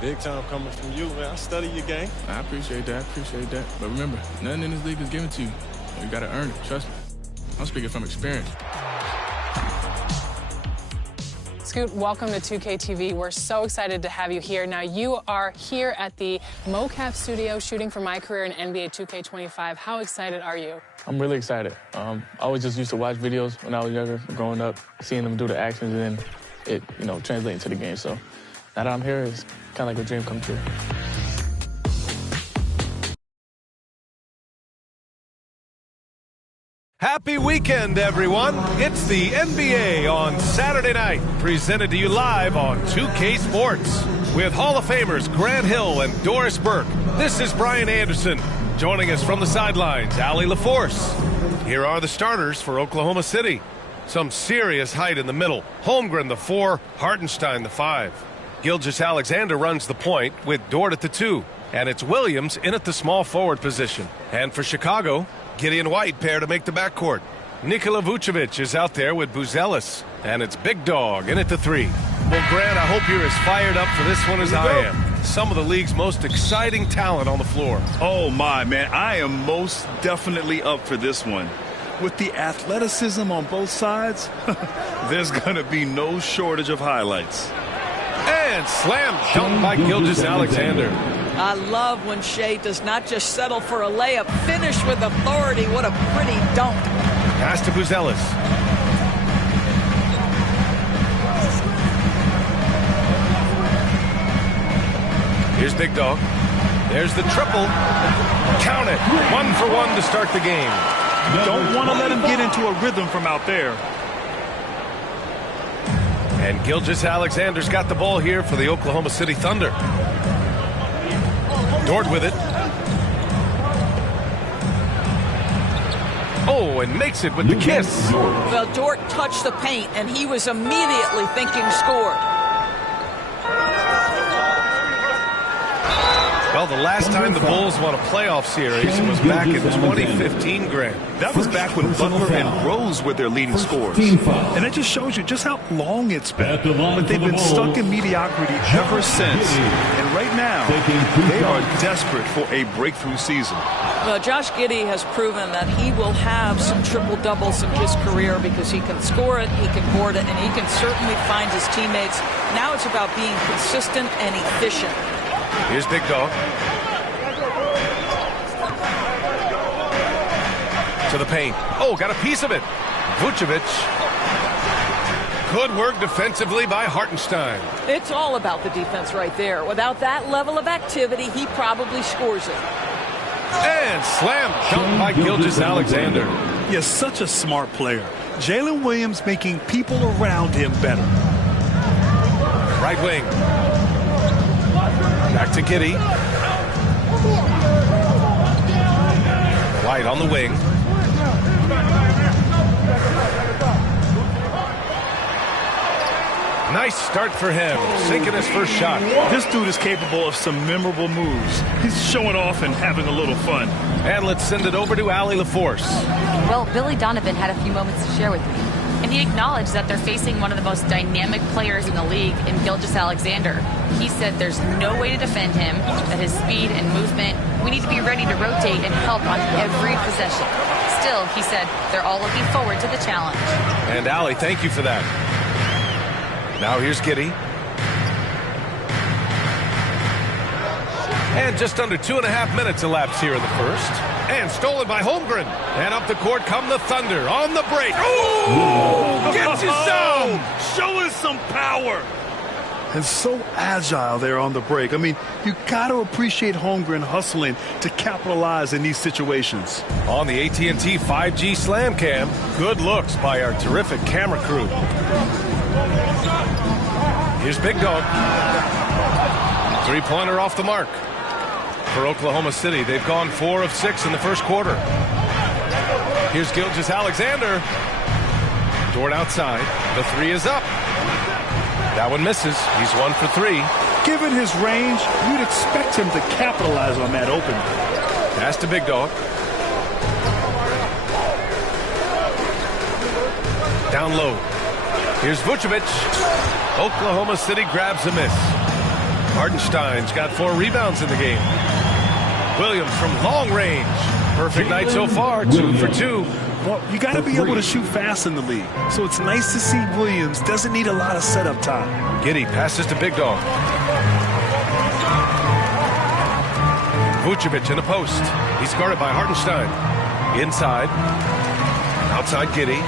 Big time coming from you, man. I study your game. I appreciate that. But remember, nothing in this league is given to you. You got to earn it. Trust me. I'm speaking from experience. Scoot, welcome to 2K TV. We're so excited to have you here. Now, you are here at the MoCap studio shooting for my career in NBA 2K25. How excited are you? I'm really excited. I always just used to watch videos when I was younger, growing up, seeing them do the actions, and then it, translating to the game. So now that I'm here, it's kind of like a dream come true. Happy weekend, everyone. It's the NBA on Saturday night, presented to you live on 2K Sports. With Hall of Famers Grant Hill and Doris Burke, this is Brian Anderson. Joining us from the sidelines, Allie LaForce. Here are the starters for Oklahoma City. Some serious height in the middle. Holmgren, the 4, Hartenstein, the 5. Gilgeous-Alexander runs the point with Dort at the 2. And it's Williams in at the small forward position. And for Chicago, Gideon White pair to make the backcourt. Nikola Vucevic is out there with Buzelis. And it's Big Dog in at the 3. Well, Grant, I hope you're as fired up for this one as I am. Some of the league's most exciting talent on the floor. Oh, my, man. I am most definitely up for this one. With the athleticism on both sides, there's going to be no shortage of highlights. And slam dunk by Gilgeous-Alexander. I love when Shea does not just settle for a layup, finish with authority. What a pretty dunk. Pass to Buzelis. Here's Big Dog. There's the triple. Count it. 1 for 1 to start the game. You don't want to let him get into a rhythm from out there. And Gilgeous-Alexander's got the ball here for the Oklahoma City Thunder. Dort with it. Oh, and makes it with the kiss. Well, Dort touched the paint, and he was immediately thinking score. Well, the last time the Bulls won a playoff series was back in 2015, Grant. That was back when Butler and Rose were their leading scorers. And it just shows you just how long it's been. But they've been stuck in mediocrity ever since. And right now, they are desperate for a breakthrough season. Well, Josh Giddey has proven that he will have some triple-doubles in his career because he can score it, he can board it, and he can certainly find his teammates. Now it's about being consistent and efficient. Here's Big Dog. To the paint. Oh, got a piece of it. Vucevic. Good work defensively by Hartenstein. It's all about the defense right there. Without that level of activity, he probably scores it. And slam dunk by Gilgeous-Alexander. He's such a smart player. Jalen Williams making people around him better. Right wing. Back to Giddey. White on the wing. Nice start for him, sinking his first shot. This dude is capable of some memorable moves. He's showing off and having a little fun. And let's send it over to Allie LaForce. Well, Billy Donovan had a few moments to share with me. And he acknowledged that they're facing one of the most dynamic players in the league in Gilgeous-Alexander. He said there's no way to defend him, that his speed and movement, we need to be ready to rotate and help on every possession. Still, he said, they're all looking forward to the challenge. And Allie, thank you for that. Now here's Giddey. And just under 2.5 minutes elapsed here in the first. And stolen by Holmgren. And up the court come the Thunder on the break. Oh! Get you some! Show us some power! And so agile there on the break. I mean, you got to appreciate Holmgren hustling to capitalize in these situations. On the AT&T 5G Slam Cam, good looks by our terrific camera crew. Here's Big Dog. Three-pointer off the mark. For Oklahoma City, they've gone 4 of 6 in the first quarter. Here's Gilgeous-Alexander. Dort outside. The 3 is up. That one misses. He's 1 for 3. Given his range, you'd expect him to capitalize on that opening. Pass to Big Dog. Down low. Here's Vucevic. Oklahoma City grabs a miss. Hartenstein's got 4 rebounds in the game. Williams from long range. Perfect night so far, 2 for 2. Well, you got to be able to shoot fast in the league. So it's nice to see Williams doesn't need a lot of setup time. Giddey passes to Big Dog. Vucevic in the post. He's guarded by Hartenstein. Inside. Outside Giddey.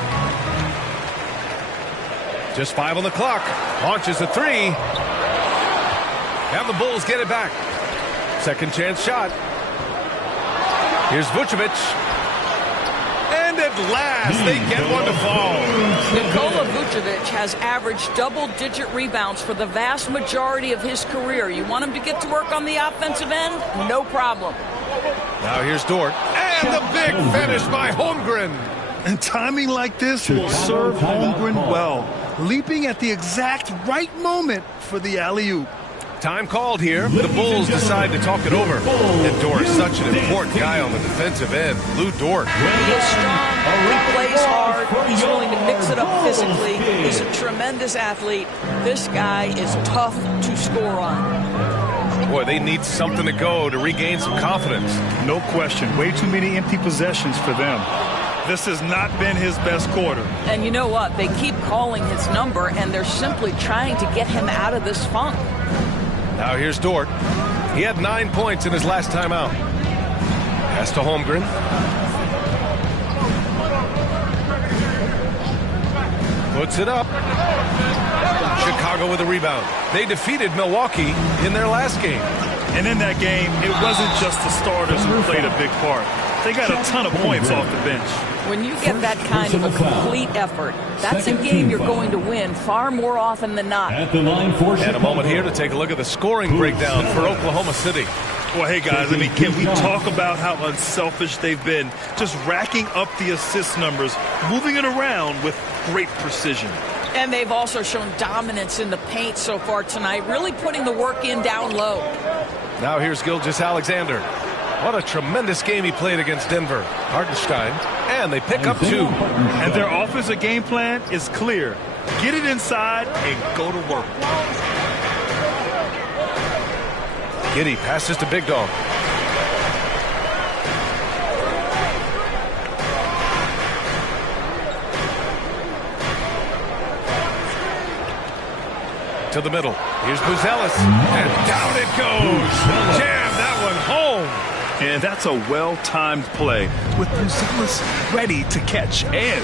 Just 5 on the clock. Launches a 3. And the Bulls get it back. Second chance shot. Here's Vucevic. And at last, they get one to fall. Nikola Vucevic has averaged double-digit rebounds for the vast majority of his career. You want him to get to work on the offensive end? No problem. Now here's Dort. And the big finish by Holmgren. And timing like this will serve Holmgren well. Leaping at the exact right moment for the alley-oop. Time called here. The Bulls decide to talk it over. And Dort is such an important guy on the defensive end. Lou Dort. He is strong. He plays hard. He's willing to mix it up physically. He's a tremendous athlete. This guy is tough to score on. Boy, they need something to go to regain some confidence. No question. Way too many empty possessions for them. This has not been his best quarter. And you know what? They keep calling his number, and they're simply trying to get him out of this funk. Now here's Dort. He had 9 points in his last time out. Pass to Holmgren. Puts it up. Chicago with a rebound. They defeated Milwaukee in their last game. And in that game, it wasn't just the starters who played a big part. They got a ton of points off the bench. When you get that kind of a complete effort, that's a game you're going to win far more often than not. And a moment here to take a look at the scoring breakdown for Oklahoma City. Well, hey, guys, I mean, can we talk about how unselfish they've been? Just racking up the assist numbers, moving it around with great precision. And they've also shown dominance in the paint so far tonight, really putting the work in down low. Now here's Gilgeous-Alexander. What a tremendous game he played against Denver. Hartenstein. And they pick up 2. And their offensive game plan is clear. Get it inside and go to work. Giddey passes to Big Dog. To the middle. Here's Buzelis. And down it goes. Jam that one home. And that's a well-timed play with Buzelis ready to catch and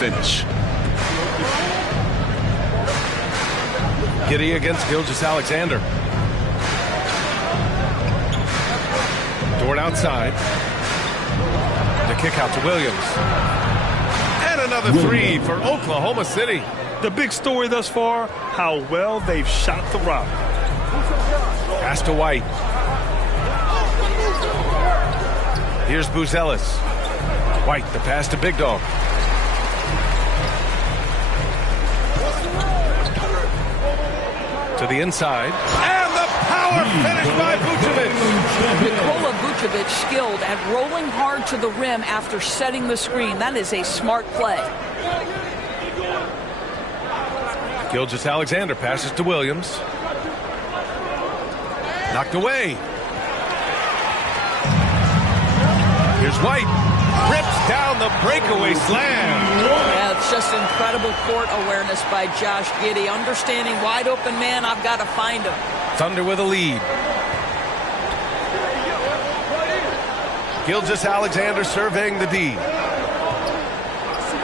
finish. Giddey against Gilgeous-Alexander. Dort outside. The kick out to Williams. And another 3 for Oklahoma City. The big story thus far, how well they've shot the rock. Pass to White. Here's Buzelis. White, the pass to Big Dog. To the inside. And the power finish by Vucevic. Nikola Vucevic skilled at rolling hard to the rim after setting the screen. That is a smart play. Gilgeous-Alexander passes to Williams. Knocked away. Here's White. Rips down the breakaway slam. Yeah, it's just incredible court awareness by Josh Giddey. Understanding wide open man, I've got to find him. Thunder with a lead. Gilgeous-Alexander surveying the D.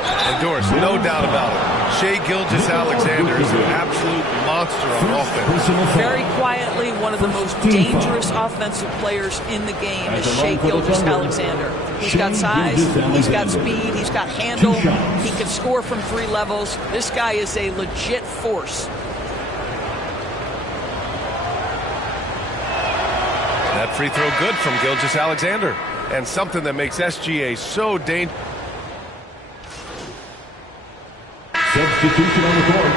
And Doris, no doubt about it. Shai Gilgeous-Alexander is an absolute monster on offense. Very quietly, one of the most dangerous offensive players in the game is Shai Gilgeous-Alexander. He's got size, he's got speed, he's got handle, he can score from 3 levels. This guy is a legit force. That free throw good from Gilgeous-Alexander. And something that makes SGA so dangerous. Substitution on the court.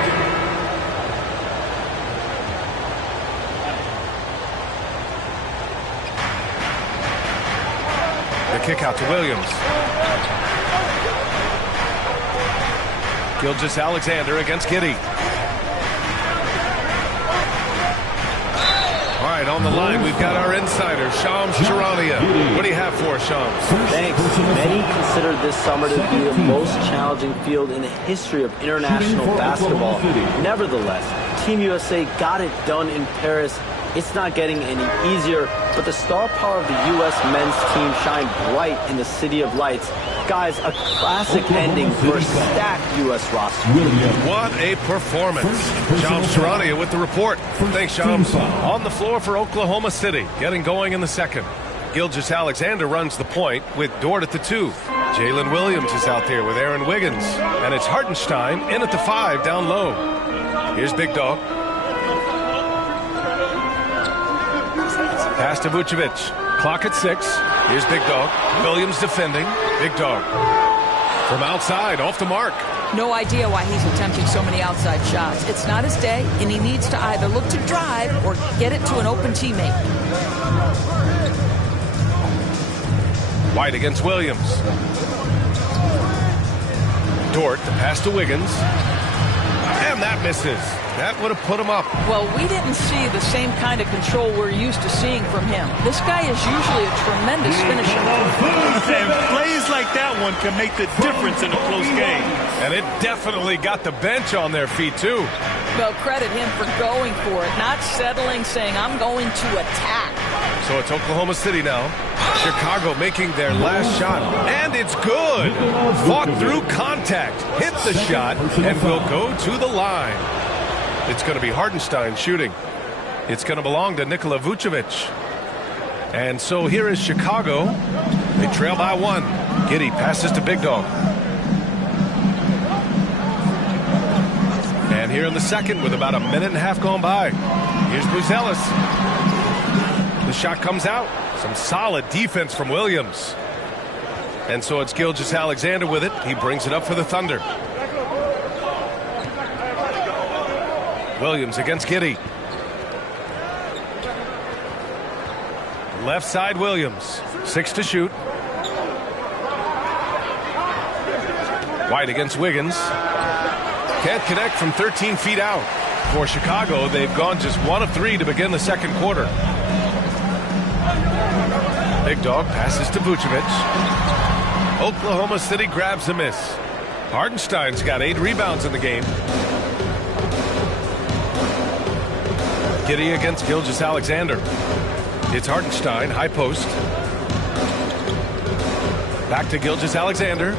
The kick out to Williams. Gilgeous-Alexander against Giddey. right, on the line, we've got our insider, Shams Charania. What do you have for us, Shams? Thanks. Many consider this summer to be the most challenging field in the history of international basketball. Nevertheless, Team USA got it done in Paris. It's not getting any easier, but the star power of the U.S. men's team shined bright in the City of Lights. Guys, a classic ending for a stacked U.S. roster. What a performance. Shams Charania with the report. Thanks, Shams. On the floor for Oklahoma City, getting going in the second. Gilgeous-Alexander runs the point with Dort at the 2. Jalen Williams is out there with Aaron Wiggins. And it's Hartenstein in at the 5 down low. Here's Big Dog. Pass to Vucevic. Clock at 6. Here's Big Dog. Williams defending. Big Dog. From outside, off the mark. No idea why he's attempting so many outside shots. It's not his day, and he needs to either look to drive or get it to an open teammate. White against Williams. Dort, the pass to Wiggins. And that misses. That would have put him up. Well, we didn't see the same kind of control we're used to seeing from him. This guy is usually a tremendous finisher. And plays like that one can make the difference in a close game. And it definitely got the bench on their feet, too. Well, credit him for going for it, not settling, saying, I'm going to attack. So it's Oklahoma City now. Chicago making their last shot. And it's good. Fought through contact. Hit the shot and will go to the line. It's going to be Hartenstein shooting. It's going to belong to Nikola Vucevic. And so here is Chicago. They trail by 1. Giddey passes to Big Dog. And here in the second with about a minute and a half gone by. Here's Buzelis. The shot comes out. Some solid defense from Williams. And so it's Gilgeous-Alexander with it. He brings it up for the Thunder. Williams against Giddey. Left side Williams. 6 to shoot. White against Wiggins. Can't connect from 13 feet out. For Chicago, they've gone just 1 of 3 to begin the second quarter. Big Dog passes to Vucevic. Oklahoma City grabs a miss. Hartenstein's got 8 rebounds in the game. Giddey against Gilgeous-Alexander. It's Hartenstein, high post. Back to Gilgeous-Alexander.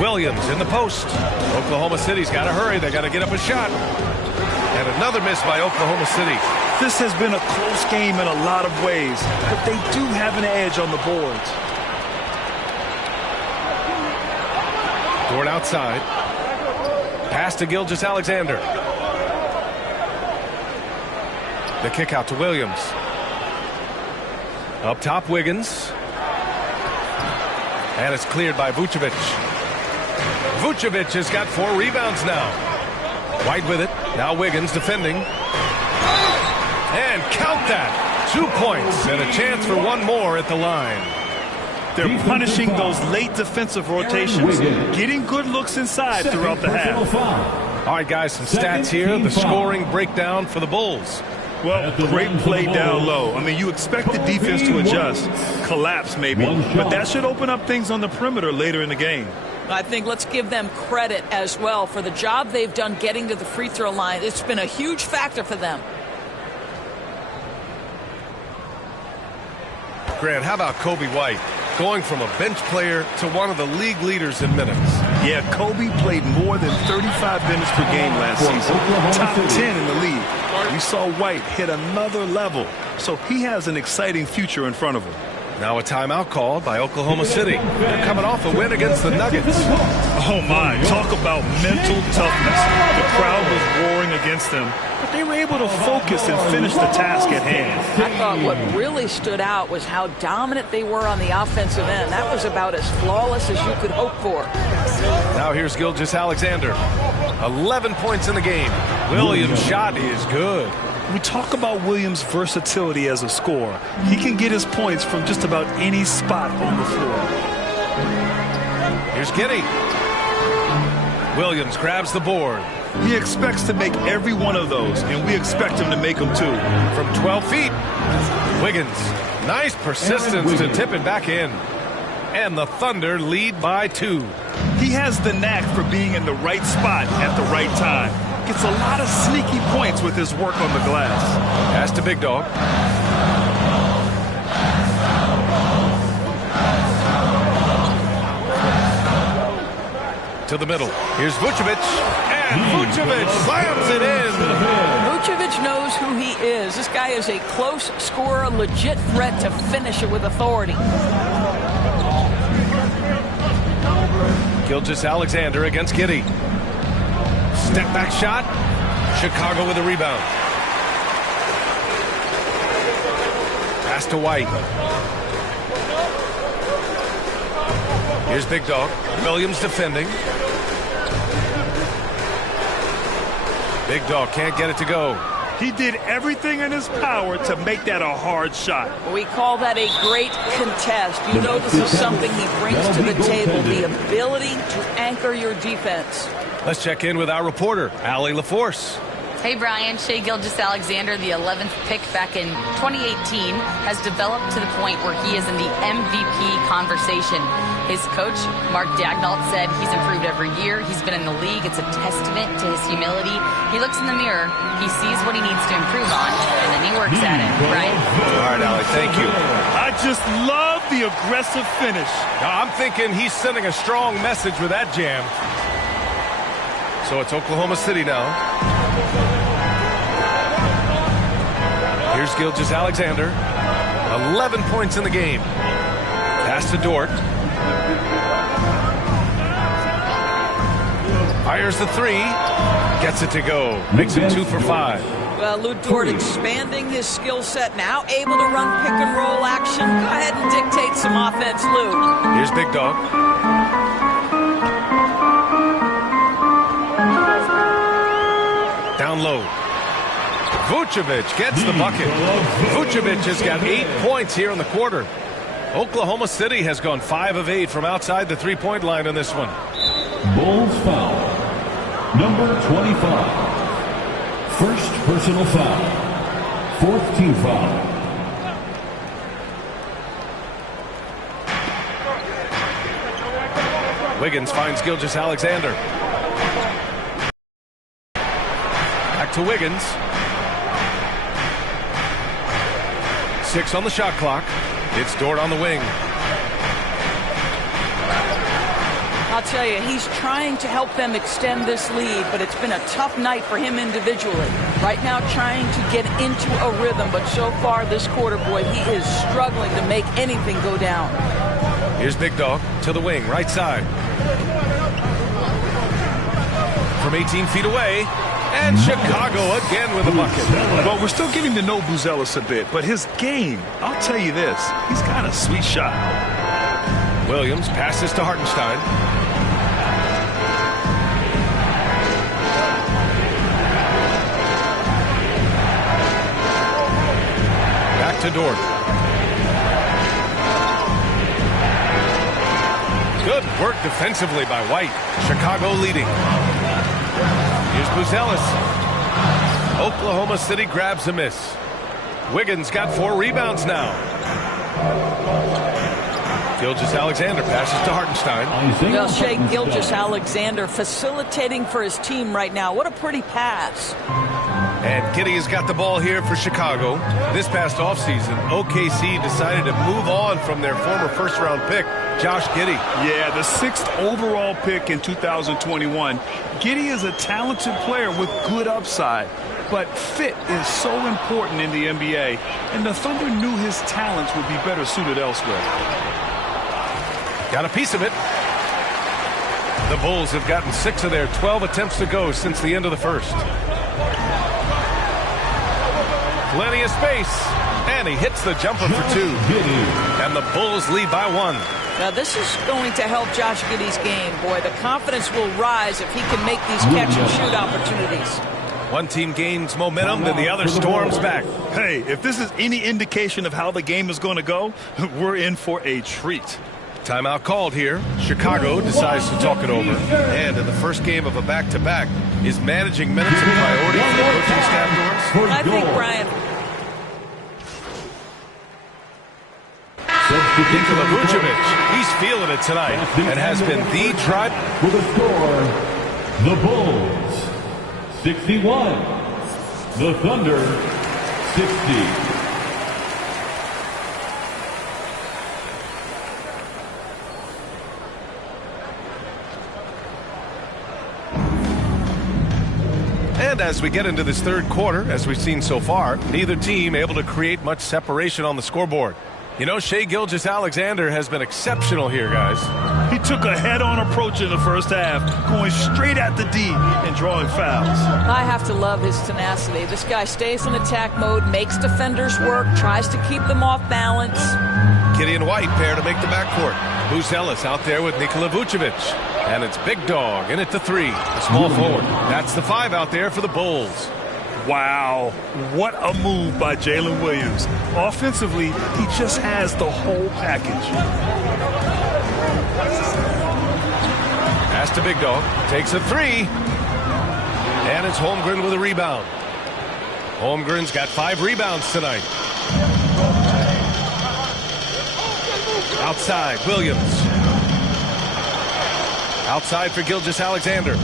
Williams in the post. Oklahoma City's got to hurry. They got to get up a shot. And another miss by Oklahoma City. This has been a close game in a lot of ways, but they do have an edge on the boards. Dort outside. Pass to Gilgeous-Alexander. The kick out to Williams. Up top, Wiggins. And it's cleared by Vucevic. Vucevic has got 4 rebounds now. White with it. Now Wiggins defending. And count that. 2 points and a chance for 1 more at the line. They're punishing those late defensive rotations, getting good looks inside throughout the half. All right, guys, some stats here. The scoring breakdown for the Bulls. Well, great play down low. I mean, you expect the defense to adjust, collapse maybe, but that should open up things on the perimeter later in the game. I think let's give them credit as well for the job they've done getting to the free throw line. It's been a huge factor for them. Grant, how about Kobe White? Going from a bench player to one of the league leaders in minutes. Yeah, Kobe played more than 35 minutes per game last season. Top 10 in the league. We saw White hit another level, so he has an exciting future in front of him. Now a timeout called by Oklahoma City. They're coming off a win against the Nuggets. Oh my, talk about mental toughness. The crowd was roaring against them, but they were able to focus and finish the task at hand. I thought what really stood out was how dominant they were on the offensive end. That was about as flawless as you could hope for. Now here's Gilgeous-Alexander. 11 points in the game. Williams' shot is good. We talk about Williams' versatility as a scorer. He can get his points from just about any spot on the floor. Here's Giddey. Williams grabs the board. He expects to make every one of those, and we expect him to make them too. From 12 feet, Wiggins. Nice persistence to tip it back in. And the Thunder lead by 2. He has the knack for being in the right spot at the right time. Gets a lot of sneaky points with his work on the glass. Pass to Big Dog. To the middle. Here's Vucevic. And Vucevic slams it in. Vucevic knows who he is. This guy is a close scorer, legit threat to finish it with authority. Gilgeous-Alexander against Giddey. Step back shot. Chicago with a rebound. Pass to White. Here's Big Dog. Williams defending. Big Dog can't get it to go. He did everything in his power to make that a hard shot. We call that a great contest. You know this is something he brings to the table, the ability to anchor your defense. Let's check in with our reporter, Allie LaForce. Hey, Brian. Shai Gilgeous-Alexander, the 11th pick back in 2018, has developed to the point where he is in the MVP conversation. His coach, Mark Daigneault, said he's improved every year. He's been in the league. It's a testament to his humility. He looks in the mirror, he sees what he needs to improve on, and then he works at it. Right? All right, Allie, thank you. I just love the aggressive finish. Now, I'm thinking he's sending a strong message with that jam. So it's Oklahoma City now. Here's Gilgeous-Alexander. 11 points in the game. Pass to Dort. Fires the 3. Gets it to go. Makes it 2 for 5. Well, Lou Dort expanding his skill set now, able to run pick and roll action. Go ahead and dictate some offense, Lou. Here's Big Dog. Down low. Vucevic gets the bucket. Vucevic has got 8 points here in the quarter. Oklahoma City has gone 5 of 8 from outside the three-point line in this one. Bulls foul. Number 25. First personal foul. 4th team foul. Wiggins finds Gilgeous-Alexander. Back to Wiggins. 6 on the shot clock. It's Dort on the wing. I'll tell you, he's trying to help them extend this lead, but it's been a tough night for him individually. Right now trying to get into a rhythm, but so far this quarter, boy, he is struggling to make anything go down. Here's Big Dog to the wing, right side. From 18 feet away, and Chicago again with a bucket. Well, we're still getting to know Buzelis a bit, but his game, I'll tell you this, he's got a sweet shot. Williams passes to Hartenstein. Back to Dort. Good work defensively by White. Chicago leading. Here's Buzelis. Oklahoma City grabs a miss. Wiggins got 4 rebounds now. Gilgeous-Alexander passes to Hartenstein. Well, Shai Gilgeous-Alexander facilitating for his team right now. What a pretty pass. And Giddey has got the ball here for Chicago. This past offseason, OKC decided to move on from their former first-round pick, Josh Giddey. Yeah, the 6th overall pick in 2021. Giddey is a talented player with good upside, but fit is so important in the NBA, and the Thunder knew his talents would be better suited elsewhere. Got a piece of it. The Bulls have gotten 6 of their 12 attempts to go since the end of the first. Plenty of space, and he hits the jumper for 2. And the Bulls lead by 1. Now, this is going to help Josh Giddey's game. Boy, the confidence will rise if he can make these catch-and-shoot opportunities. One team gains momentum, then the other storms back. Hey, if this is any indication of how the game is going to go, we're in for a treat. Timeout called here. Chicago decides to talk it over. And in the first game of a back-to-back, Is managing minutes a priority for the coaching staff, Doris? I think, Brian. Nikola Vucevic, he's feeling it tonight and has been the drive. With a score, the Bulls 61, the Thunder 60. And as we get into this third quarter, as we've seen so far, neither team able to create much separation on the scoreboard. You know, Shai Gilgeous-Alexander has been exceptional here, guys. He took a head-on approach in the first half, going straight at the D and drawing fouls. I have to love his tenacity. This guy stays in attack mode, makes defenders work, tries to keep them off balance. Gideon White pair to make the backcourt. Buzelis out there with Nikola Vucevic. And it's Big Dog in at the 3, the small forward. That's the 5 out there for the Bulls. Wow, what a move by Jalen Williams. Offensively, he just has the whole package. Pass to Big Dog, takes a 3. And it's Holmgren with a rebound. Holmgren's got 5 rebounds tonight. Outside, Williams. Outside for Gilgeous-Alexander.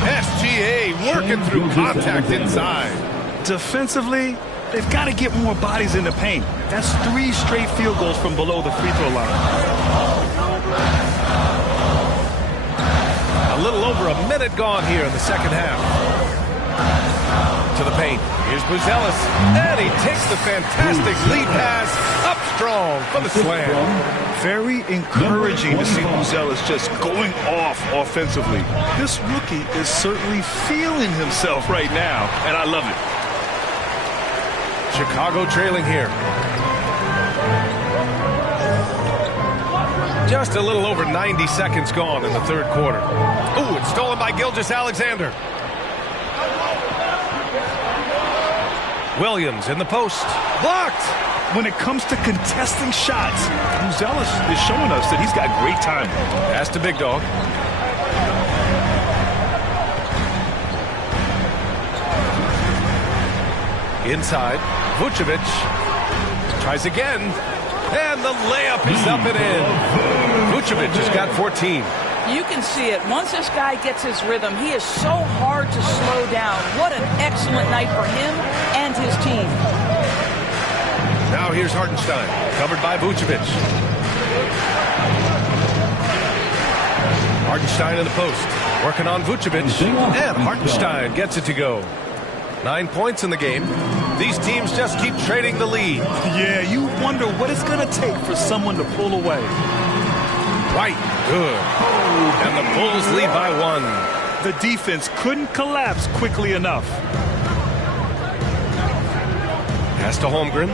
SGA working through contact inside. Defensively, they've got to get more bodies in the paint. That's 3 straight field goals from below the free throw line. A little over a minute gone here in the second half. To the paint. Here's Buzelis. And he takes the fantastic lead pass up strong for the slam. Very encouraging to see Buzelis just going off offensively. This rookie is certainly feeling himself right now, and I love it. Chicago trailing here. Just a little over 90 seconds gone in the third quarter. Ooh, it's stolen by Gilgeous-Alexander. Williams in the post. Blocked! When it comes to contesting shots, Buzelis is showing us that he's got great timing. Pass to Big Dog. Inside, Vucevic tries again, and the layup is up and in. Vucevic has got 14. You can see it. Once this guy gets his rhythm, he is so hard to slow down. What an excellent night for him and his team. Now here's Hartenstein, covered by Vucevic. Hartenstein in the post, working on Vucevic, and Hartenstein gets it to go. 9 points in the game. These teams just keep trading the lead. Yeah, you wonder what it's going to take for someone to pull away. White, good. And the Bulls lead by 1. The defense couldn't collapse quickly enough. Pass to Holmgren.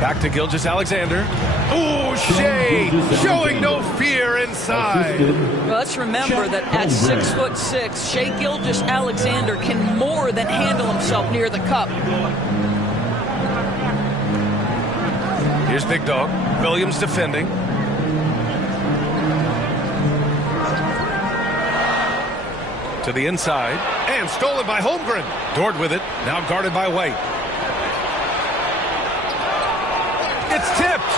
Back to Gilgeous-Alexander. Ooh, Shai showing no fear inside. Well, let's remember that at 6'6", Shai Gilgeous-Alexander can more than handle himself near the cup. Here's Big Dog. Williams defending. To the inside. And stolen by Holmgren. Dort with it. Now guarded by White. It's tipped.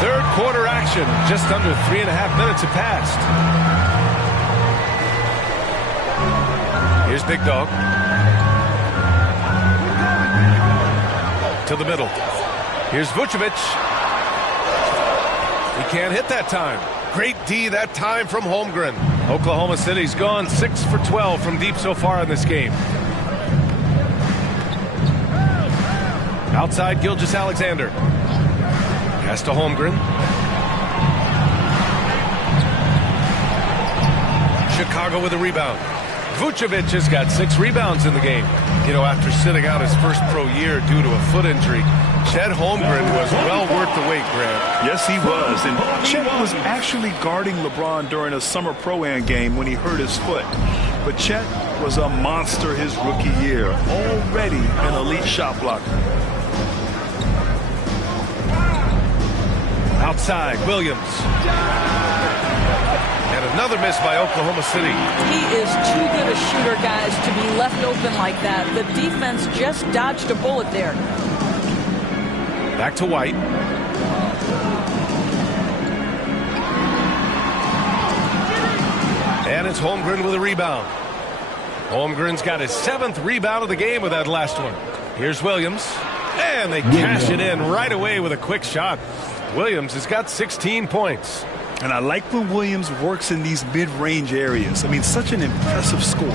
Third quarter action. Just under 3.5 minutes have passed. Here's Big Dog. To the middle. Here's Vucevic. He can't hit that time. Great D that time from Holmgren. Oklahoma City's gone 6 for 12 from deep so far in this game. Outside Gilgeous-Alexander. Pass to Holmgren. Chicago with a rebound. Vucevic has got 6 rebounds in the game. You know, after sitting out his first pro year due to a foot injury, Chet Holmgren was well worth the wait, Grant. Yes, he was. And Chet was actually guarding LeBron during a summer Pro-Am game when he hurt his foot. But Chet was a monster his rookie year, already an elite shot blocker. Outside, Williams. And another miss by Oklahoma City. He is too good a shooter, guys, to be left open like that. The defense just dodged a bullet there. Back to White. And it's Holmgren with a rebound. Holmgren's got his 7th rebound of the game with that last one. Here's Williams. And they cash it in right away with a quick shot. Williams has got 16 points. And I like when Williams works in these mid-range areas. I mean, such an impressive score.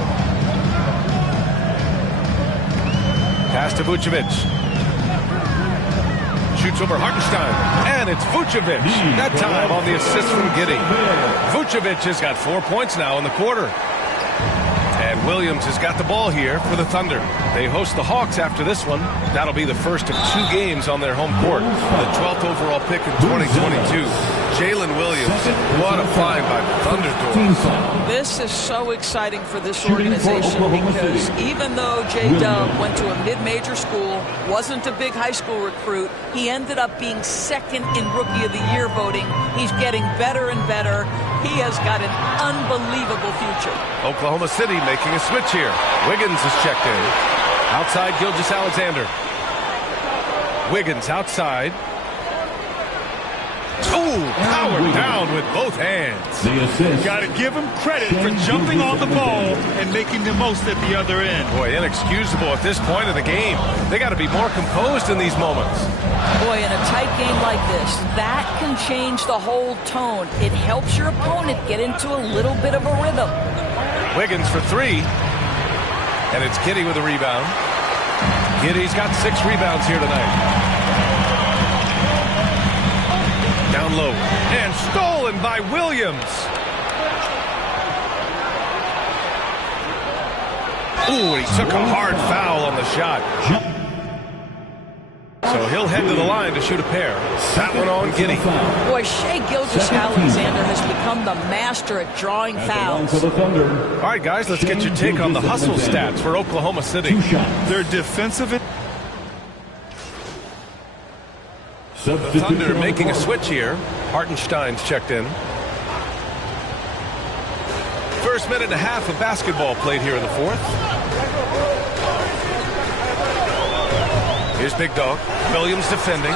Pass to Vucevic. Shoots over Hartenstein. And it's Vucevic. That time on the assist from Giddey. Vucevic has got 4 points now in the quarter. And Williams has got the ball here for the Thunder. They host the Hawks after this one. That'll be the first of 2 games on their home court. The 12th overall pick in 2022. Jalen Williams. What a find by the Thunder Doors. This is so exciting for this organization because even though J-Dub went to a mid-major school, wasn't a big high school recruit, he ended up being 2nd in Rookie of the Year voting. He's getting better and better. He has got an unbelievable future. Oklahoma City making a switch here. Wiggins is checked in. Outside, Gilgeous-Alexander. Wiggins outside. Oh, powered down with both hands. Got to give him credit for jumping on the ball and making the most at the other end. Boy, inexcusable at this point of the game. They got to be more composed in these moments. Boy, in a tight game like this, that can change the whole tone. It helps your opponent get into a little bit of a rhythm. Wiggins for 3. And it's Giddey with a rebound. Giddey's got 6 rebounds here tonight. Down low. And stolen by Williams. Ooh, he took a hard foul on the shot. So he'll head to the line to shoot a pair. That one on Giddey. Boy, Shai Gilgeous-Alexander has become the master at drawing fouls. All right, guys, let's get your take on the hustle stats for Oklahoma City. Their defensive... The Thunder making a switch here. Hartenstein's checked in. First minute and a half of basketball played here in the 4th. Here's Big Dog. Williams defending.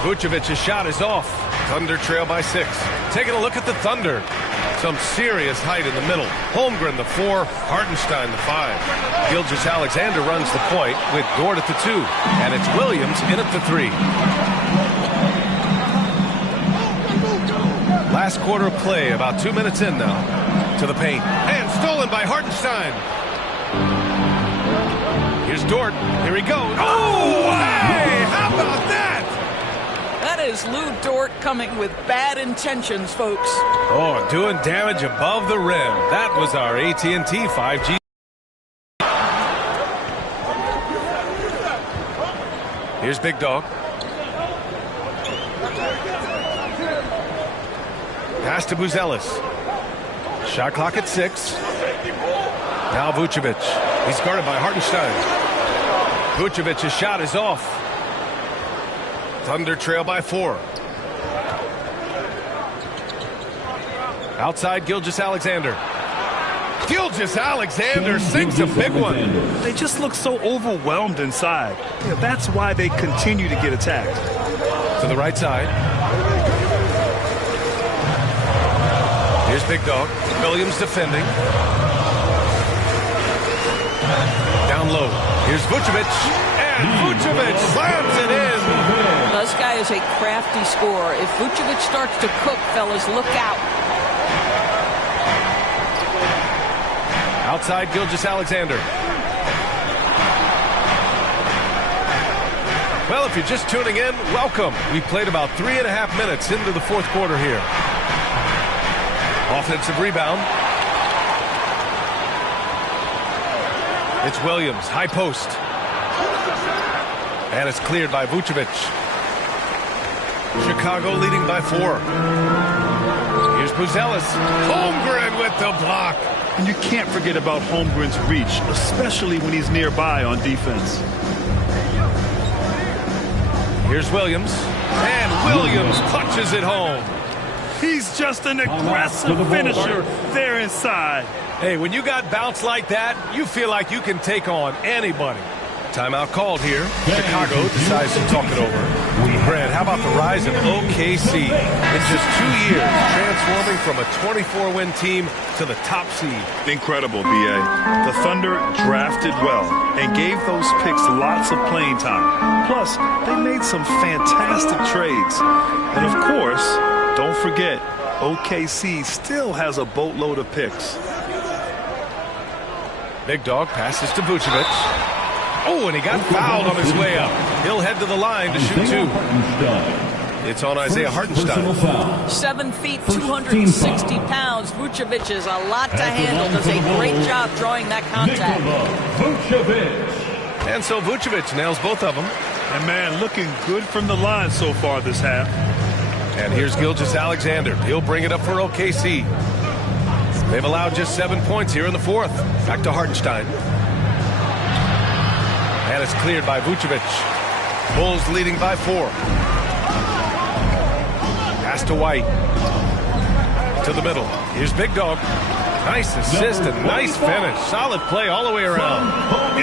Vucevic's shot is off. Thunder trail by 6. Taking a look at the Thunder. Some serious height in the middle. Holmgren the 4, Hartenstein the 5. Gilgeous-Alexander runs the point with Dort at the 2. And it's Williams in at the 3. Last quarter of play, about 2 minutes in now. To the paint. And stolen by Hartenstein. Here's Dort. Here he goes. Oh, hey! How about that? That is Lou Dort coming with bad intentions, folks. Oh, doing damage above the rim. That was our AT&T 5G. Here's Big Dog. Pass to Buzelis. Shot clock at 6. Now Vucevic. He's guarded by Hartenstein. Vucevic's shot is off. Thunder trail by 4. Outside, Gilgeous-Alexander. Gilgeous-Alexander sinks a big one. They just look so overwhelmed inside. Yeah, that's why they continue to get attacked. To the right side. Here's Big Dog. Williams defending. Down low. Here's Vucevic. And Vucevic slams it in. This guy is a crafty scorer. If Vucevic starts to cook, fellas, look out. Outside, Gilgeous-Alexander. Well, if you're just tuning in, welcome. We played about 3.5 minutes into the 4th quarter here. Offensive rebound. It's Williams, high post. And it's cleared by Vucevic. Chicago leading by 4. Here's Buzelis. Holmgren with the block. And you can't forget about Holmgren's reach, especially when he's nearby on defense. Here's Williams. And Williams punches it home. He's just an aggressive finisher there inside. Hey, when you got bounce like that, you feel like you can take on anybody. Timeout called here. Chicago decides to talk it over. Brad, how about the rise of OKC? In just 2 years, transforming from a 24-win team to the top seed. Incredible, B.A. The Thunder drafted well and gave those picks lots of playing time. Plus, they made some fantastic trades. And of course, don't forget, OKC still has a boatload of picks. Big Dog passes to Vucevic. Oh, and he got fouled on his way up. He'll head to the line to shoot two. It's on Isaiah Hartenstein. 7 feet, 260 pounds. Vucevic is a lot to handle. Does a great job drawing that contact. And so Vucevic nails both of them. And, man, looking good from the line so far this half. And here's Gilgeous-Alexander. He'll bring it up for OKC. They've allowed just 7 points here in the fourth. Back to Hartenstein. And it's cleared by Vucevic. Bulls leading by 4. Pass to White. To the middle. Here's Big Dog. Nice assist and nice finish. Solid play all the way around.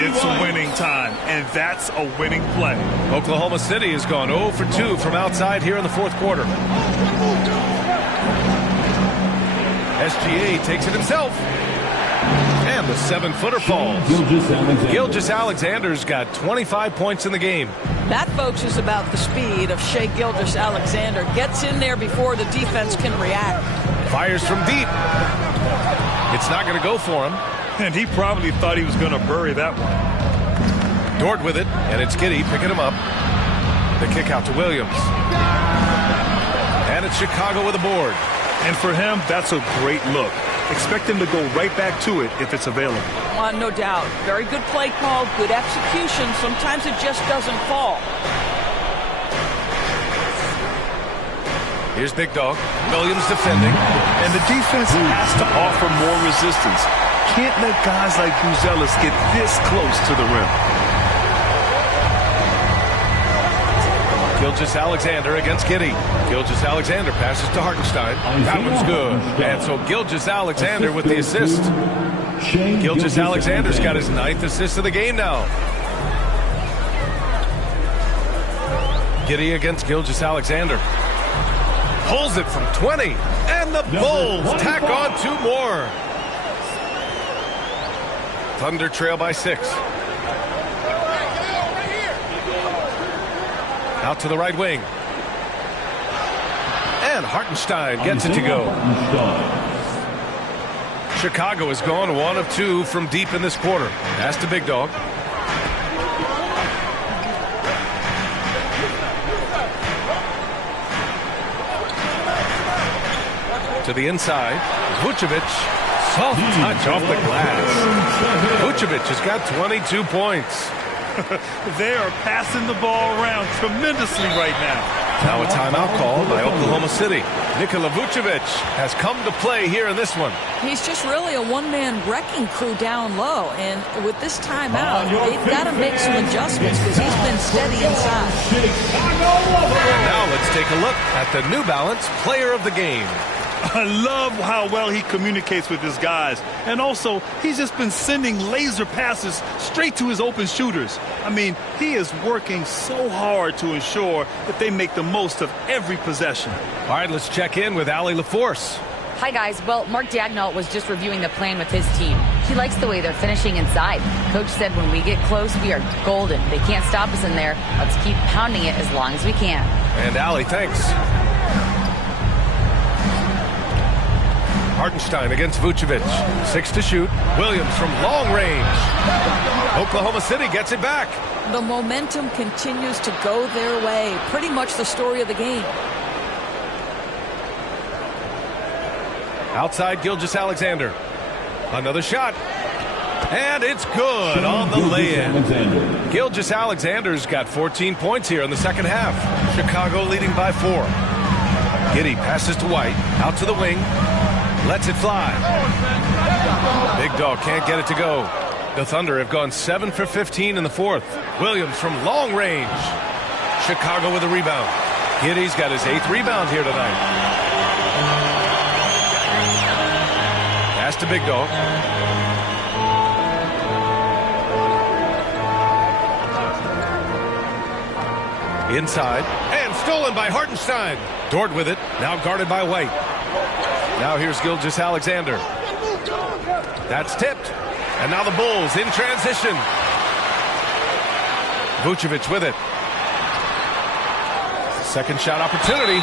It's winning time, and that's a winning play. Oklahoma City has gone 0 for 2 from outside here in the fourth quarter. SGA takes it himself. And the 7-footer falls. Gilgeous-Alexander's got 25 points in the game. That, folks, is about the speed of Shai Gilgeous-Alexander. Gets in there before the defense can react. Fires from deep. It's not going to go for him. And he probably thought he was going to bury that one. Dort with it, and it's Giddey picking him up. The kick out to Williams. And it's Chicago with a board. And for him, that's a great look. Expect him to go right back to it if it's available. No doubt. Very good play call, good execution. Sometimes it just doesn't fall. Here's Big Dog. Williams defending. And the defense has to offer more resistance. Can't let guys like Buzelis get this close to the rim. Gilgeous-Alexander against Giddey. Gilgeous-Alexander passes to Hartenstein. That one's good. And so Gilgeous-Alexander with the assist. Gilgeous-Alexander's got his 9th assist of the game now. Giddey against Gilgeous-Alexander. Pulls it from 20. And the Bulls tack on 2 more. Thunder trail by 6. Out to the right wing. And Hartenstein gets it to go. Chicago has gone 1 of 2 from deep in this quarter. Pass to Big Dog. To the inside. Vucevic. Soft touch off the glass. Vucevic has got 22 points. They are passing the ball around tremendously right now. Now a timeout called by Oklahoma City. Nikola Vucevic has come to play here in this one. He's just really a one-man wrecking crew down low. And with this timeout, they've got to make some adjustments because he's been steady inside. Now let's take a look at the New Balance Player of the Game. I love how well he communicates with his guys. And also, he's just been sending laser passes straight to his open shooters. I mean, he is working so hard to ensure that they make the most of every possession. All right, let's check in with Allie LaForce. Hi, guys. Well, Mark Daigneault was just reviewing the plan with his team. He likes the way they're finishing inside. Coach said when we get close, we are golden. They can't stop us in there. Let's keep pounding it as long as we can. And Allie, thanks. Hartenstein against Vucevic. 6 to shoot. Williams from long range. Oklahoma City gets it back. The momentum continues to go their way. Pretty much the story of the game. Outside Gilgeous-Alexander. Another shot. And it's good on the lay-in. Gilgeous-Alexander's got 14 points here in the second half. Chicago leading by 4. Giddey passes to White. Out to the wing. Lets it fly. Big Dog can't get it to go. The Thunder have gone 7 for 15 in the fourth. Williams from long range. Chicago with a rebound. Giddey's got his 8th rebound here tonight. Pass to Big Dog. Inside. And stolen by Hartenstein. Dort with it. Now guarded by White. Now here's Gilgeous-Alexander. That's tipped. And now the Bulls in transition. Vucevic with it. Second shot opportunity.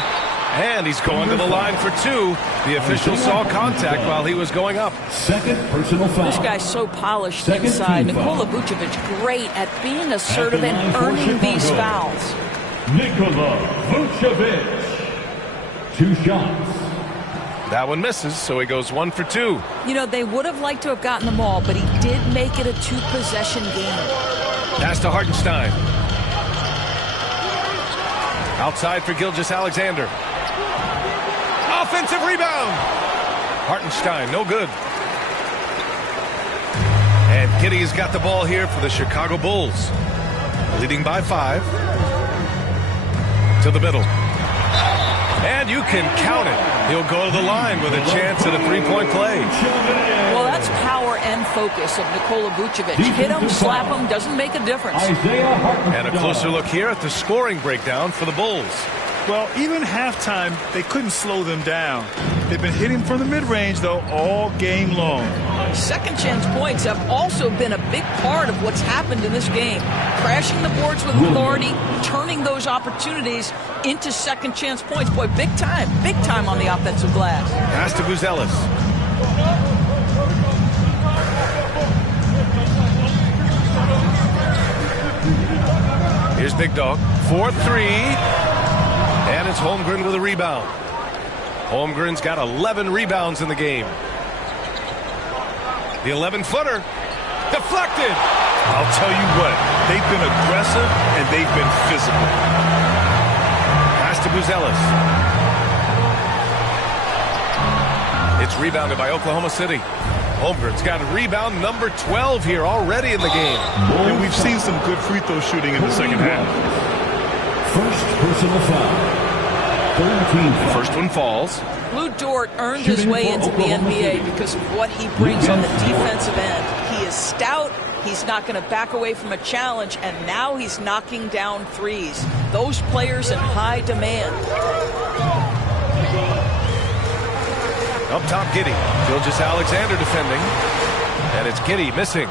And he's going to the line for 2. The official saw contact while he was going up. Second personal foul. This guy's so polished inside. Nikola Vucevic great at being assertive and earning these fouls. Nikola Vucevic. 2 shots. That one misses, so he goes 1 for 2. You know, they would have liked to have gotten the ball, but he did make it a 2-possession game. Pass to Hartenstein. Outside for Gilgeous-Alexander. Offensive rebound. Hartenstein, no good. And Giddey's got the ball here for the Chicago Bulls. Leading by 5. To the middle. And you can count it. He'll go to the line with a chance at a 3-point play. Well, that's power and focus of Nikola Vucevic. Hit him, slap him, doesn't make a difference. And a closer look here at the scoring breakdown for the Bulls. Well, even halftime, they couldn't slow them down. They've been hitting from the mid-range, though, all game long. Second chance points have also been a big part of what's happened in this game. Crashing the boards with authority, turning those opportunities into second chance points. Boy, big time on the offensive glass. Pass to Buzelis. Here's Big Dog. 4-3. And it's Holmgren with a rebound. Holmgren's got 11 rebounds in the game. The 11-footer. Deflected. I'll tell you what, they've been aggressive and they've been physical. Pass to Buzelis. It's rebounded by Oklahoma City. Holmgren's got rebound number 12 here already in the game. And we've seen some good free throw shooting in the second half. First personal foul. 13. First one falls. Lou Dort earned his way into the NBA because of what he brings on the defensive end. He is stout. He's not going to back away from a challenge, and now he's knocking down threes. Those players in high demand. Up top, Giddey. Gilgeous-Alexander defending. And it's Giddey missing.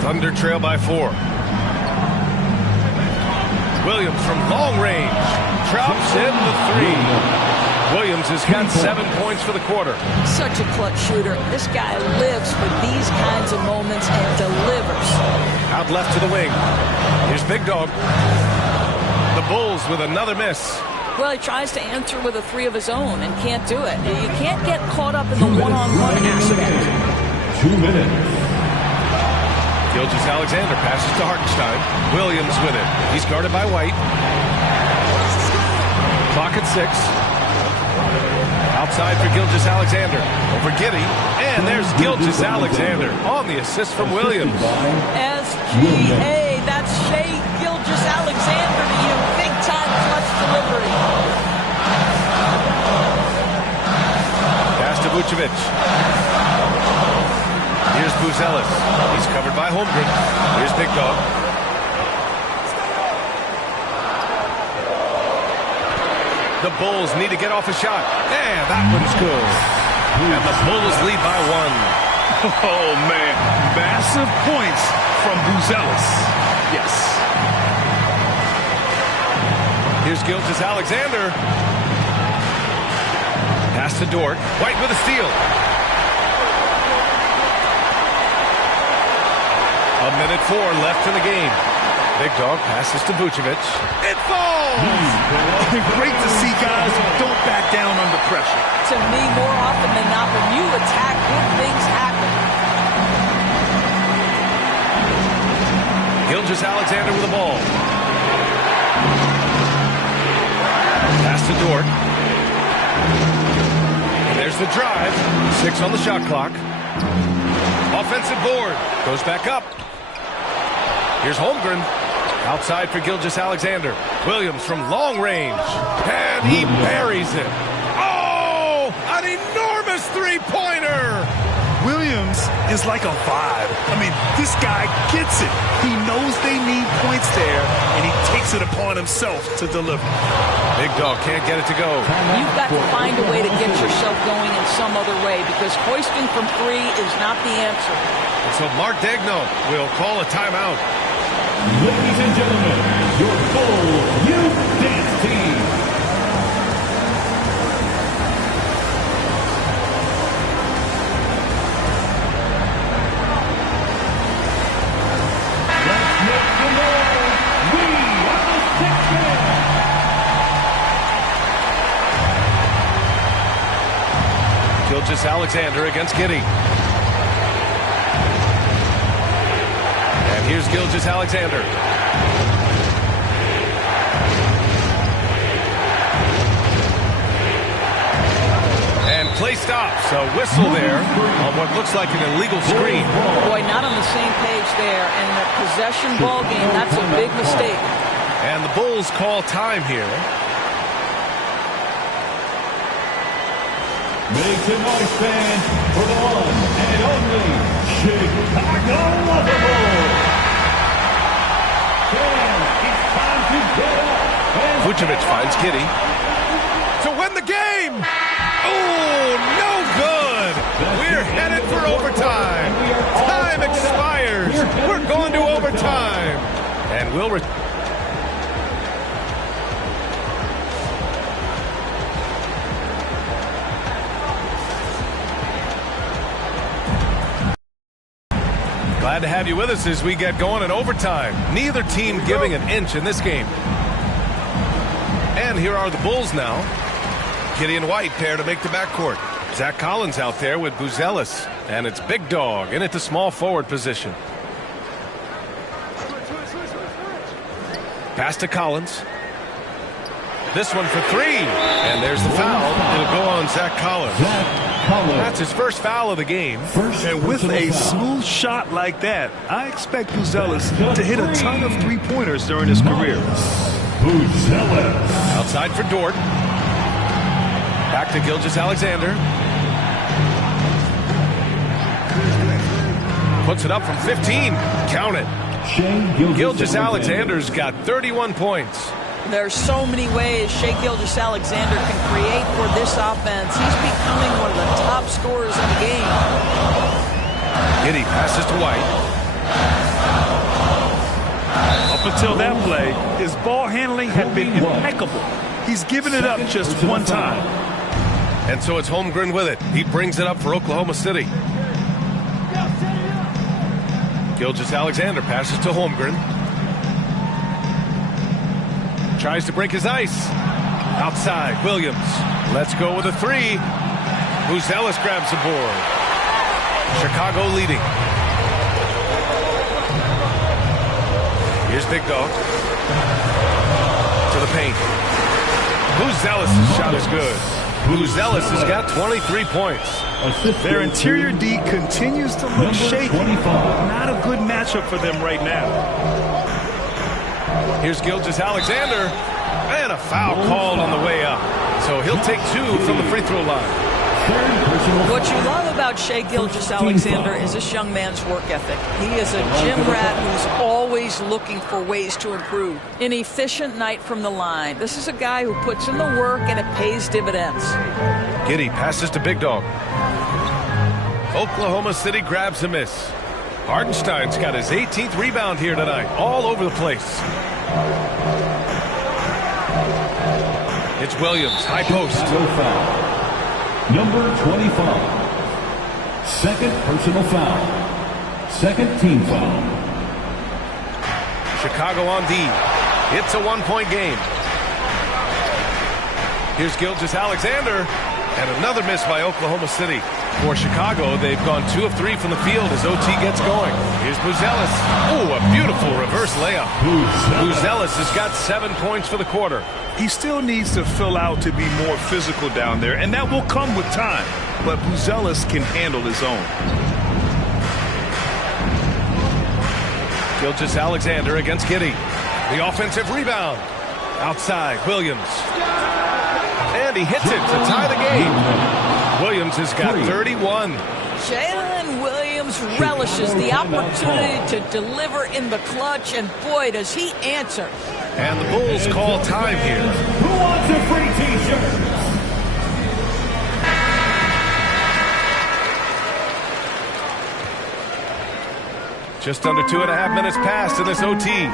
Thunder trail by 4. Williams from long range. Drops in the 3. Williams has got 7 points for the quarter. Such a clutch shooter. This guy lives for these kinds of moments and delivers. Out left to the wing. Here's Big Dog. The Bulls with another miss. Well, he tries to answer with a 3 of his own and can't do it. You can't get caught up in the one-on-one aspect. 2 minutes. Gilgeous-Alexander passes to Hartenstein. Williams with it. He's guarded by White. Clock at 6. Outside for Gilgeous-Alexander. Over Giddey. And there's Gilgeous-Alexander on the assist from Williams. SGA. That's Shai Gilgeous-Alexander to you. Big-time clutch delivery. Pass to Vucevic. Here's Buzelis. He's covered by Holmgren. Here's Big Dog. The Bulls need to get off a shot. And that one's good. And the Bulls lead by 1. Oh, man. Massive points from Buzelis. Yes. Here's Gilgeous-Alexander. Pass to Dort. White with a steal. A minute 4 left in the game. Big Dog passes to Vucevic. It falls! Great to see guys who don't back down under pressure. To me, more often than not, when you attack, good things happen. Gilgeous-Alexander with the ball. Pass to Dort. And there's the drive. 6 on the shot clock. Offensive board. Goes back up. Here's Holmgren. Outside for Gilgeous-Alexander. Williams from long range. And he buries it. Oh, an enormous three-pointer. Williams is like a vibe. I mean, this guy gets it. He knows they need points there, and he takes it upon himself to deliver. Big Dog can't get it to go. You've got to find a way to get yourself going in some other way, because hoisting from three is not the answer. And so Mark Daigneault will call a timeout. Ladies and gentlemen, your Bulls Youth Dance Team. Gilgeous-Alexander against Giddey. And here's Gilgeous-Alexander. And play stops. A whistle there on what looks like an illegal screen. Boy, not on the same page there. And in a possession ball game, that's a big mistake. And the Bulls call time here. Make some noise, fans, for the one and only Chicago Bulls. Fans, it's time to get up. Vucevic finds Giddey to win the game. Oh, no good. We're headed for overtime. Time expires. We're going to overtime. And we'll return. Glad to have you with us as we get going in overtime. Neither team giving an inch in this game. And here are the Bulls now. Giddey and White pair to make the backcourt. Zach Collins out there with Buzelis. And it's Big Dog in at the small forward position. Pass to Collins. This one for three. And there's the foul. It'll go on Zach Collins. That's his first foul of the game. And with a smooth shot like that, I expect Buzelis to hit a ton of three-pointers during his career. Outside for Dort. Back to Gilgeous-Alexander. Puts it up from 15. Count it. Gilgeous-Alexander's got 31 points. There's so many ways Shai Gilgeous-Alexander can create for this offense. He's becoming one of the top scorers in the game. Giddey passes to White. Up until that play, his ball handling had been impeccable. He's given it up just one time. And so it's Holmgren with it. He brings it up for Oklahoma City. Gilgeous-Alexander passes to Holmgren. Tries to break his ice. Outside, Williams. Let's go with a three. Buzelis grabs the board. Chicago leading. Here's Big Dog. To the paint. Buzelis' shot is good. Buzelis has got 23 points. Their interior D continues to look shaky. Not a good matchup for them right now. Here's Gilgeous-Alexander, and a foul called on the way up. So he'll take two from the free throw line. What you love about Shai Gilgeous-Alexander is this young man's work ethic. He is a gym rat who's always looking for ways to improve. An efficient night from the line. This is a guy who puts in the work and it pays dividends. Giddey passes to Big Dog. Oklahoma City grabs a miss. Hartenstein's got his 18th rebound here tonight, all over the place. It's Williams, high post. Number 25. Second personal foul. Second team foul. Chicago on D. It's a one-point game. Here's Gilgeous-Alexander, and another miss by Oklahoma City. For Chicago, they've gone 2 of 3 from the field as OT gets going. Here's Buzelis. Oh, a beautiful reverse layup. Buzelis has got 7 points for the quarter. He still needs to fill out to be more physical down there, and that will come with time. But Buzelis can handle his own. Gilgeous-Alexander against Giddey. The offensive rebound. Outside, Williams. And he hits it to tie the game. Williams has got 31. Jalen Williams relishes the opportunity to deliver in the clutch, and boy, does he answer. And the Bulls call time here. Who wants a free T-shirt? Just under 2.5 minutes passed in this OT.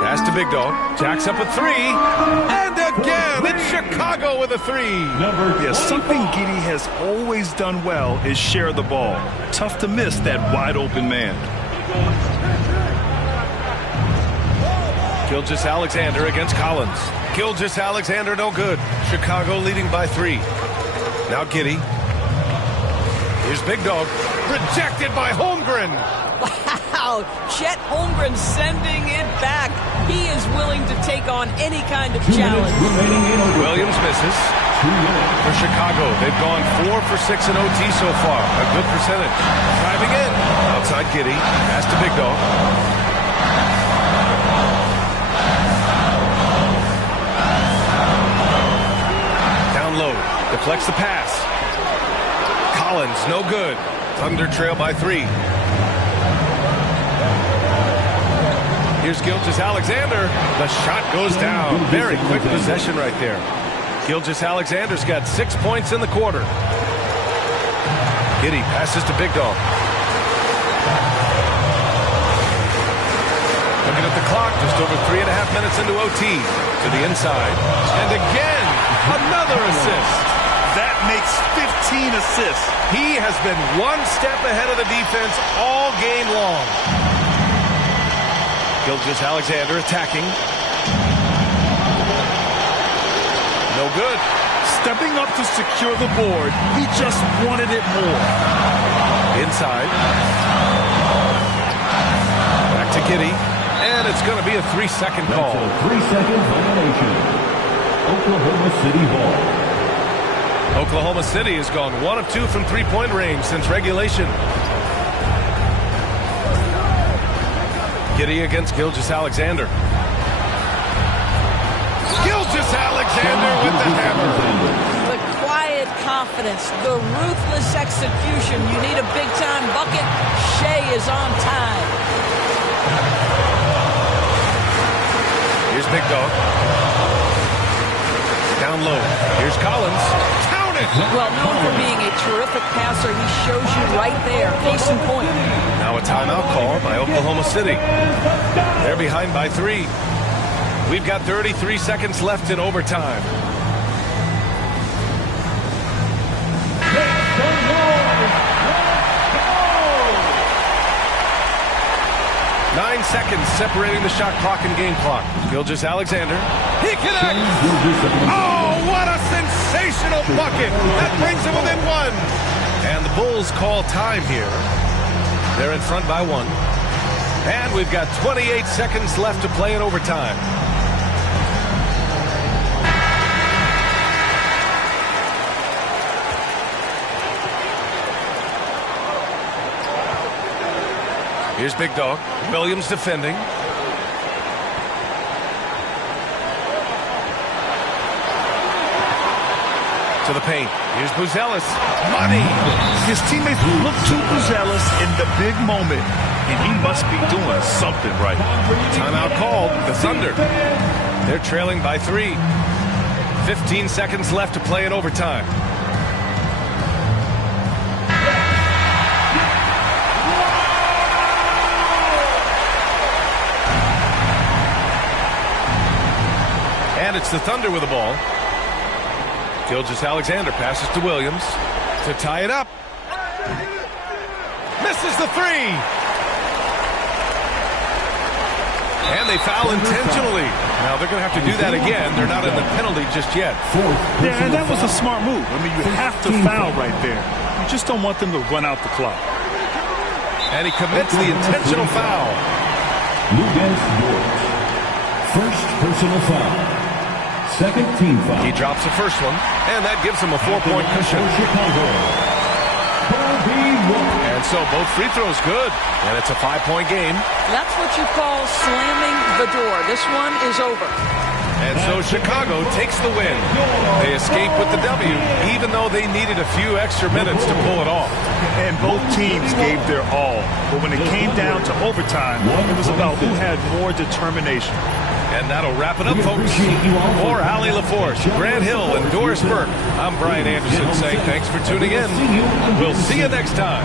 Pass to Big Dog. Jacks up a three. And again, it's Chicago with a three. Yeah, something Giddey has always done well is share the ball. Tough to miss that wide open man. Gilgeous-Alexander against Collins. Gilgeous-Alexander no good. Chicago leading by 3. Now Giddey. Here's Big Dog. Rejected by Holmgren. Wow, Chet Holmgren sending it back. He is willing to take on any kind of challenge. Williams misses. For Chicago, they've gone 4 for 6 in OT so far. A good percentage. Driving in. Outside Giddey. Pass to Big Dog. Down low. Deflects the pass. Collins, no good. Thunder trail by 3. Here's Gilgeous-Alexander. The shot goes down. Very quick possession right there. Gilgeous-Alexander's got 6 points in the quarter. Giddey passes to Big Dog. Looking at the clock, just over 3.5 minutes into OT. To the inside. And again, another assist. That makes 15 assists. He has been one step ahead of the defense all game long. Gilgeous-Alexander attacking. No good. Stepping up to secure the board. He just wanted it more. Inside. Back to Giddey. And it's going to be a 3-second call. That's a 3-second violation. Oklahoma City ball. Oklahoma City has gone 1 of 2 from three-point range since regulation. Giddey against Gilgeous-Alexander. Gilgeous-Alexander with the hammer. The quiet confidence, the ruthless execution. You need a big-time bucket. Shea is on time. Here's Big Dog. Down low. Here's Collins. Count it! Well, known for being a terrific passer, he shows you right there. Case in point. Now a timeout call by Oklahoma City. They're behind by 3. We've got 33 seconds left in overtime. Nine seconds separating the shot clock and game clock. Gilgeous-Alexander. He connects! Oh, what a sensational bucket! That brings him within 1. And the Bulls call time here. They're in front by 1. And we've got 28 seconds left to play in overtime. Here's Big Dog. Williams defending. To the paint. Here's Buzelis. Money. His teammates look to Buzelis in the big moment, and he must be doing something right. Timeout called. The Thunder. They're trailing by 3. 15 seconds left to play in overtime. And it's the Thunder with the ball. Gilgeous-Alexander passes to Williams to tie it up. Misses the 3. And they foul intentionally. Now they're going to have to do that again. They're not in the penalty just yet. Yeah, and that was a smart move. I mean, you have to foul right there. You just don't want them to run out the clock. And he commits the intentional foul. Lucas Dort. First personal foul. Second team foul. He drops the first one, and that gives him a 4-point cushion. Chicago. Bobby Wood. And And so both free throws good. And it's a 5-point game. That's what you call slamming the door. This one is over. And so Chicago takes the win. They escape with the W, even though they needed a few extra minutes to pull it off. And both teams gave their all. But when it came down to overtime, it was about who had more determination. And that'll wrap it up, folks. For Allie LaForce, Grant Hill, and Doris Burke, I'm Brian Anderson saying thanks for tuning in. We'll see you next time.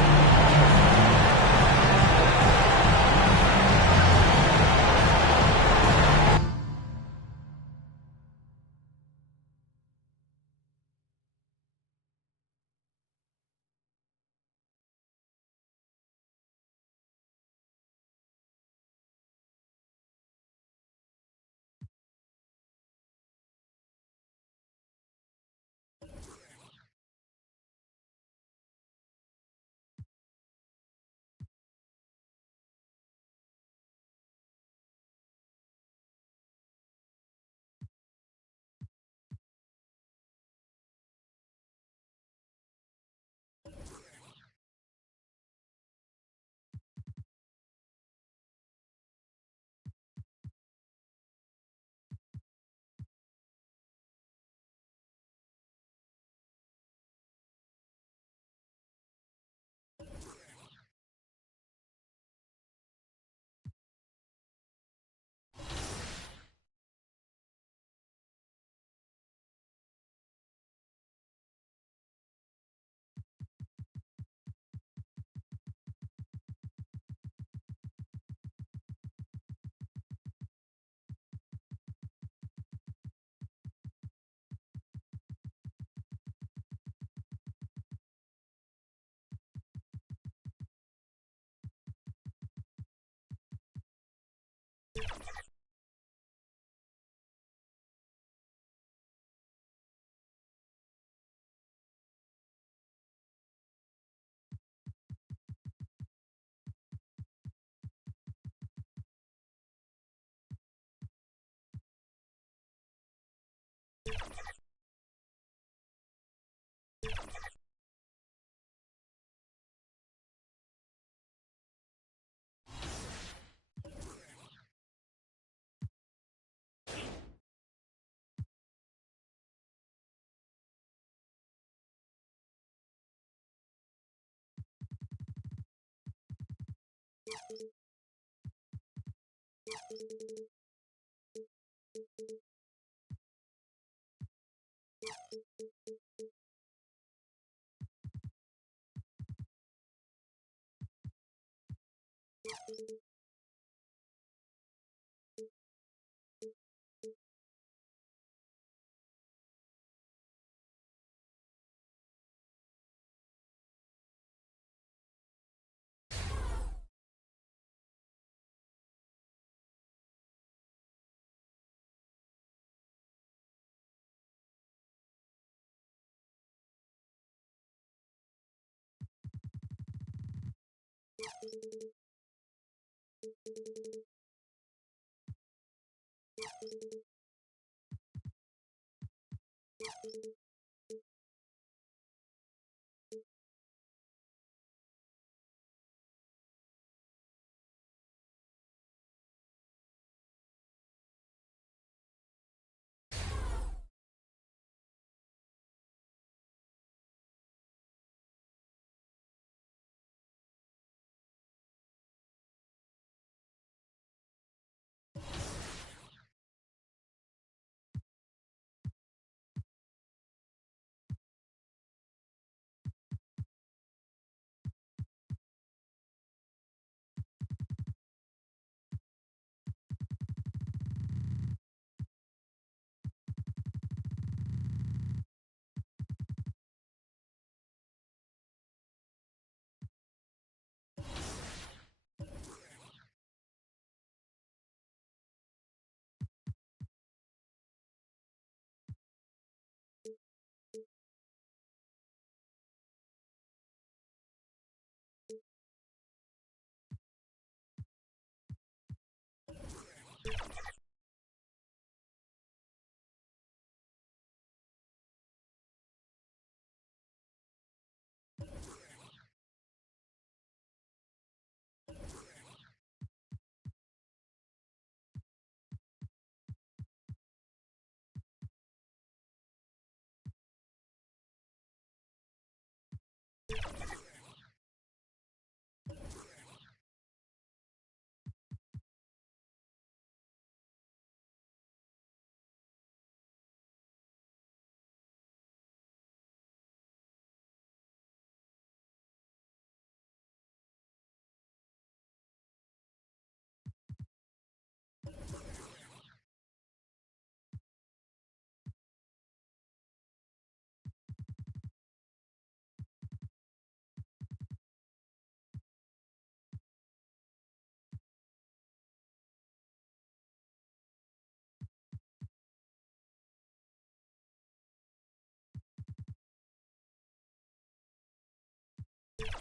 Thank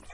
you.